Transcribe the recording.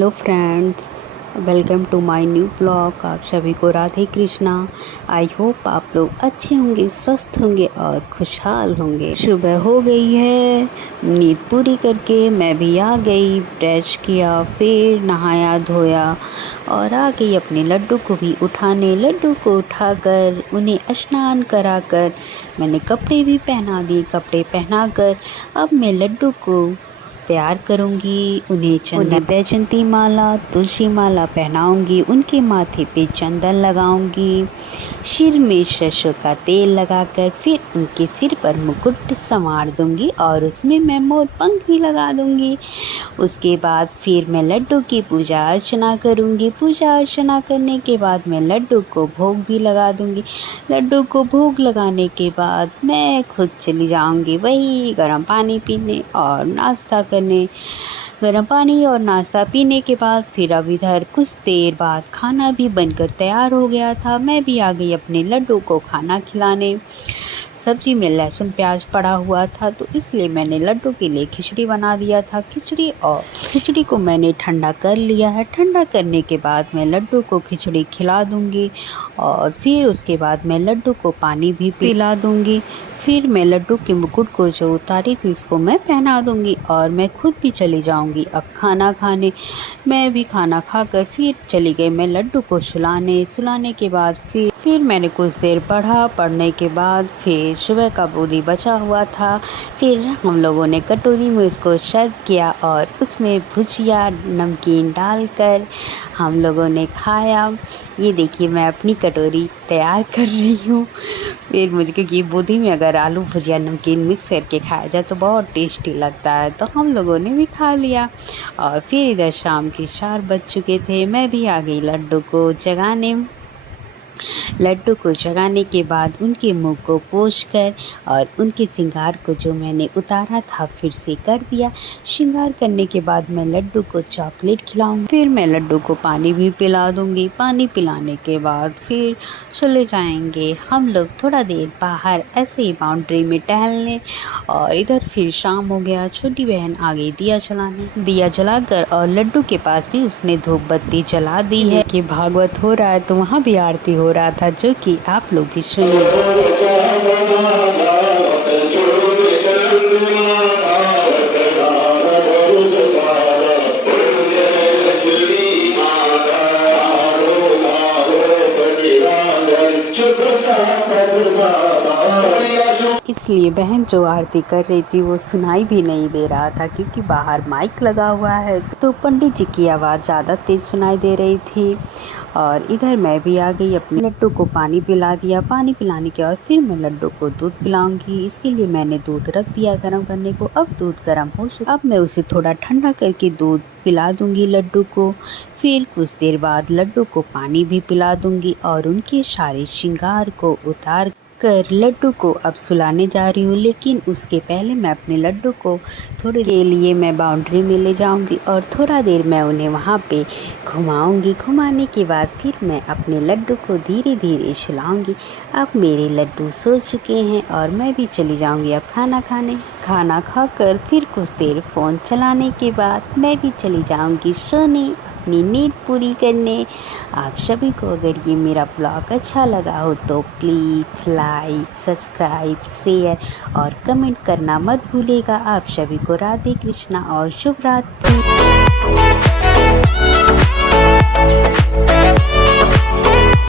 Hello friends, welcome to my new blog. आप सभी को राधे कृष्णा। आई होप आप लोग अच्छे होंगे, स्वस्थ होंगे और खुशहाल होंगे। सुबह हो गई है, नींद पूरी करके मैं भी आ गई, ब्रश किया, फिर नहाया धोया और आ गई अपने लड्डू को भी उठाने। लड्डू को उठाकर उन्हें स्नान कराकर मैंने कपड़े भी पहना दिए। कपड़े पहनाकर अब मैं लड्डू को तैयार करूँगी। उन्हें बैजंती माला, तुलसी माला पहनाऊँगी, उनके माथे पे चंदन लगाऊँगी, सिर में सरसों का तेल लगाकर फिर उनके सिर पर मुकुट संवार दूँगी और उसमें मैं मोर पंख भी लगा दूँगी। उसके बाद फिर मैं लड्डू की पूजा अर्चना करूँगी। पूजा अर्चना करने के बाद मैं लड्डू को भोग भी लगा दूँगी। लड्डू को भोग लगाने के बाद मैं खुद चली जाऊँगी वही गर्म पानी पीने और नाश्ता करने। गर्म पानी और नाश्ता पीने के बाद फिर अब इधर कुछ देर बाद खाना भी बनकर तैयार हो गया था। मैं भी आ गई अपने लड्डू को खाना खिलाने। सब्जी में लहसुन प्याज पड़ा हुआ था तो इसलिए मैंने लड्डू के लिए खिचड़ी बना दिया था। खिचड़ी को मैंने ठंडा कर लिया है। ठंडा करने के बाद मैं लड्डू को खिचड़ी खिला दूंगी और फिर उसके बाद मैं लड्डू को पानी भी पिला दूंगी। फिर मैं लड्डू के मुकुट को जो उतारी थी उसको मैं पहना दूंगी और मैं खुद भी चली जाऊंगी अब खाना खाने। मैं भी खाना खाकर फिर चली गई मैं लड्डू को सुलाने के बाद फिर मैंने कुछ देर पढ़ा। पढ़ने के बाद फिर सुबह का बूंदी बचा हुआ था, फिर हम लोगों ने कटोरी में उसको सर्व किया और उसमें भुजिया नमकीन डालकर हम लोगों ने खाया। ये देखिए मैं अपनी कटोरी तैयार कर रही हूँ। फिर मुझे क्योंकि बूंदी में अगर आलू भुजिया नमकीन मिक्स करके खाया जाए तो बहुत टेस्टी लगता है, तो हम लोगों ने भी खा लिया। और फिर इधर शाम के 4 बज चुके थे। मैं भी आ गई लड्डू को जगाने। लड्डू को जगाने के बाद उनके मुंह को पोंछकर और उनके श्रृंगार को जो मैंने उतारा था फिर से कर दिया। श्रृंगार करने के बाद मैं लड्डू को चॉकलेट खिलाऊंगी। फिर मैं लड्डू को पानी भी पिला दूंगी। पानी पिलाने के बाद फिर चले जाएंगे हम लोग थोड़ा देर बाहर ऐसे ही बाउंड्री में टहलने। और इधर फिर शाम हो गया। छोटी बहन आ गई दिया जलाकर और लड्डू के पास भी उसने धूप बत्ती जला दी है कि भागवत हो रहा है तो वहाँ भी आरती हो रहा था, जो कि आप लोग भी सुनिए। इसलिए बहन जो आरती कर रही थी वो सुनाई भी नहीं दे रहा था क्योंकि बाहर माइक लगा हुआ है, तो पंडित जी की आवाज़ ज़्यादा तेज़ सुनाई दे रही थी। और इधर मैं भी आ गई, अपने लड्डू को पानी पिला दिया। पानी पिलाने के बाद फिर मैं लड्डू को दूध पिलाऊंगी। इसके लिए मैंने दूध रख दिया गर्म करने को। अब दूध गर्म हो चुका, अब मैं उसे थोड़ा ठंडा करके दूध पिला दूंगी लड्डू को। फिर कुछ देर बाद लड्डू को पानी भी पिला दूंगी और उनके सारे श्रृंगार को उतार कर लड्डू को अब सुलाने जा रही हूँ। लेकिन उसके पहले मैं अपने लड्डू को थोड़ी देर लिए मैं बाउंड्री में ले जाऊंगी और थोड़ा देर मैं उन्हें वहाँ पे घुमाऊंगी। घुमाने के बाद फिर मैं अपने लड्डू को धीरे धीरे सुलाऊंगी। अब मेरे लड्डू सो चुके हैं और मैं भी चली जाऊंगी अब खाना खाने। खाना खाकर फिर कुछ देर फ़ोन चलाने के बाद मैं भी चली जाऊंगी सोने, अपनी नींद पूरी करने। आप सभी को अगर ये मेरा ब्लॉग अच्छा लगा हो तो प्लीज़ लाइक, सब्सक्राइब, शेयर और कमेंट करना मत भूलिएगा। आप सभी को राधे कृष्णा और शुभ रात्रि।